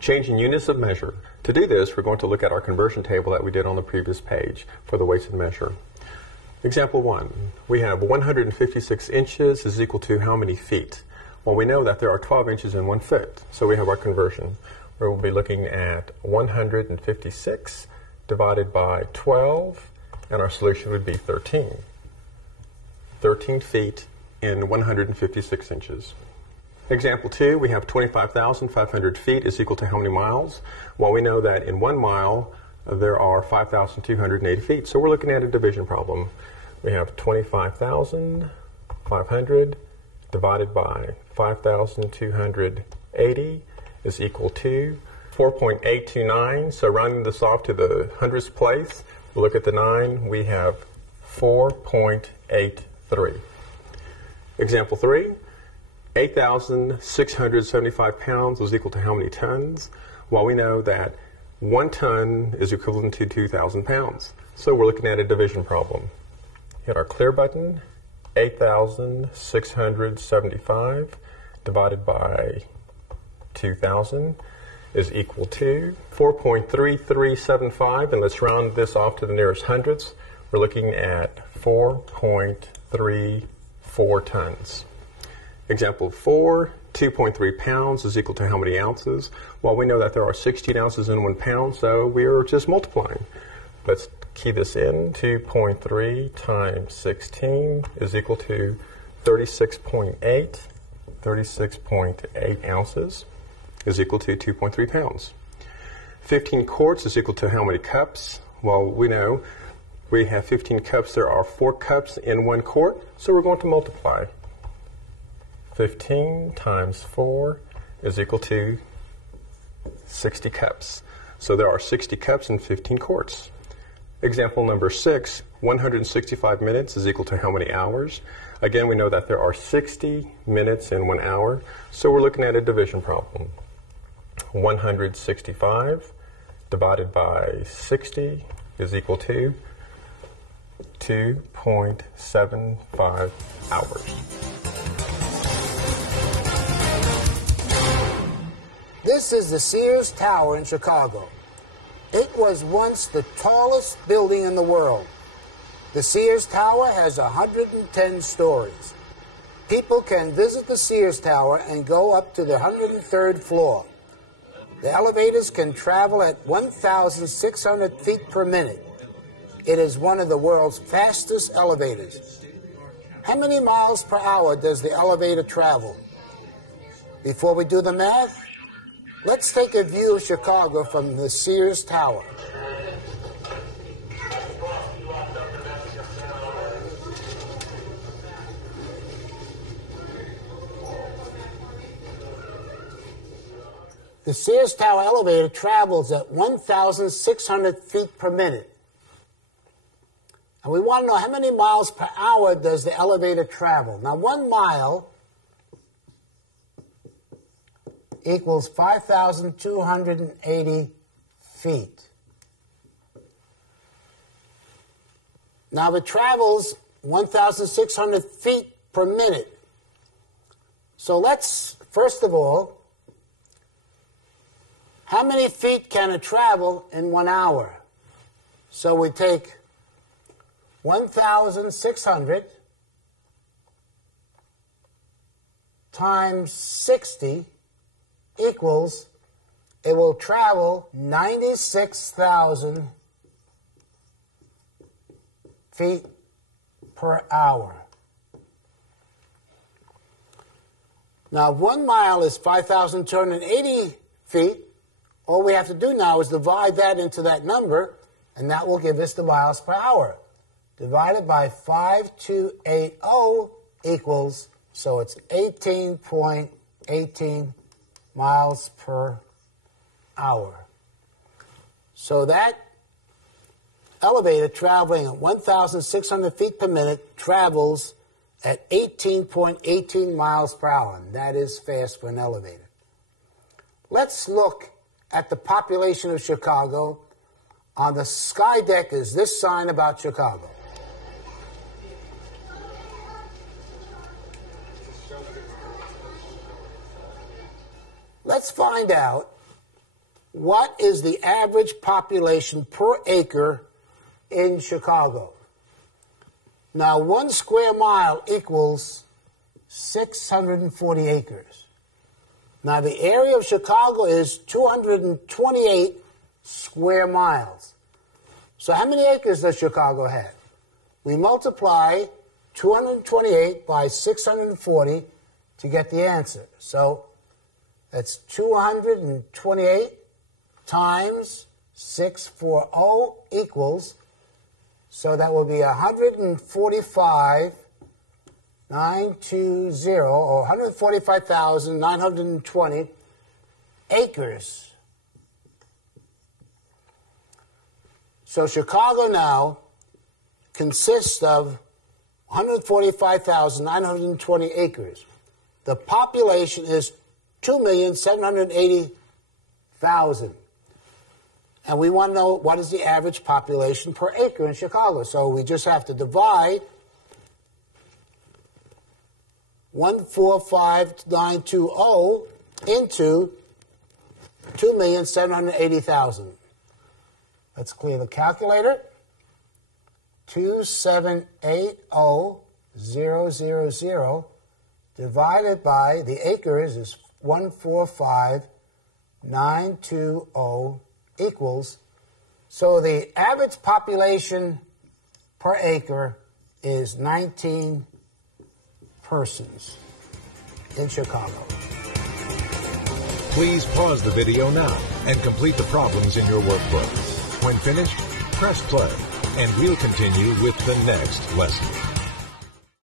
Changing units of measure. To do this, we're going to look at our conversion table that we did on the previous page for the weights and measure. Example 1. We have 156 inches is equal to how many feet? Well, we know that there are 12 inches in 1 foot, so we have our conversion. We'll be looking at 156 divided by 12, and our solution would be 13. 13 feet in 156 inches. Example 2, we have 25,500 feet is equal to how many miles? Well, we know that in 1 mile, there are 5,280 feet, so we're looking at a division problem. We have 25,500 divided by 5,280 is equal to 4.829. So rounding this off to the hundredths place, we look at the 9, we have 4.83. Example 3, 8,675 pounds is equal to how many tons? Well, we know that 1 ton is equivalent to 2,000 pounds. So we're looking at a division problem. Hit our clear button, 8,675 divided by 2,000 is equal to 4.3375, and let's round this off to the nearest hundredths. We're looking at 4.34 tons. Example 4, 2.3 pounds is equal to how many ounces? Well, we know that there are 16 ounces in 1 pound, so we're just multiplying. Let's key this in. 2.3 times 16 is equal to 36.8. 36.8 ounces is equal to 2.3 pounds. 15 quarts is equal to how many cups? Well, we know we have 15 cups. There are 4 cups in 1 quart, so we're going to multiply. 15 times 4 is equal to 60 cups. So there are 60 cups in 15 quarts. Example number 6, 165 minutes is equal to how many hours? Again, we know that there are 60 minutes in 1 hour, so we're looking at a division problem. 165 divided by 60 is equal to 2.75 hours. This is the Sears Tower in Chicago. It was once the tallest building in the world. The Sears Tower has 110 stories. People can visit the Sears Tower and go up to the 103rd floor. The elevators can travel at 1,600 feet per minute. It is one of the world's fastest elevators. How many miles per hour does the elevator travel? Before we do the math, let's take a view of Chicago from the Sears Tower. The Sears Tower elevator travels at 1,600 feet per minute. And we want to know how many miles per hour does the elevator travel. Now, 1 mile equals 5,280 feet. Now, it travels 1,600 feet per minute. So let's, first of all, how many feet can it travel in 1 hour? So we take 1,600 times 60 equals, it will travel 96,000 feet per hour. Now, 1 mile is 5,280 feet. All we have to do now is divide that into that number, and that will give us the miles per hour. Divided by 5,280 equals, so it's 18.18 miles per hour. So that elevator traveling at 1,600 feet per minute travels at 18.18 miles per hour. And that is fast for an elevator. Let's look at the population of Chicago. On the sky deck is this sign about Chicago. Let's find out what is the average population per acre in Chicago? Now, 1 square mile equals 640 acres. Now, the area of Chicago is 228 square miles. So how many acres does Chicago have? We multiply 228 by 640 to get the answer. So that's 228 times 640 equals, so that will be 145,920, or 145,920 acres. So Chicago now consists of 145,920 acres. The population is 2,780,000. And we want to know what is the average population per acre in Chicago. So we just have to divide 145,920 into 2,780,000. Let's clear the calculator. 2,780,000 divided by the acres is 145,920 equals. So the average population per acre is 19 persons in Chicago. Please pause the video now and complete the problems in your workbook. When finished, press play, and we'll continue with the next lesson.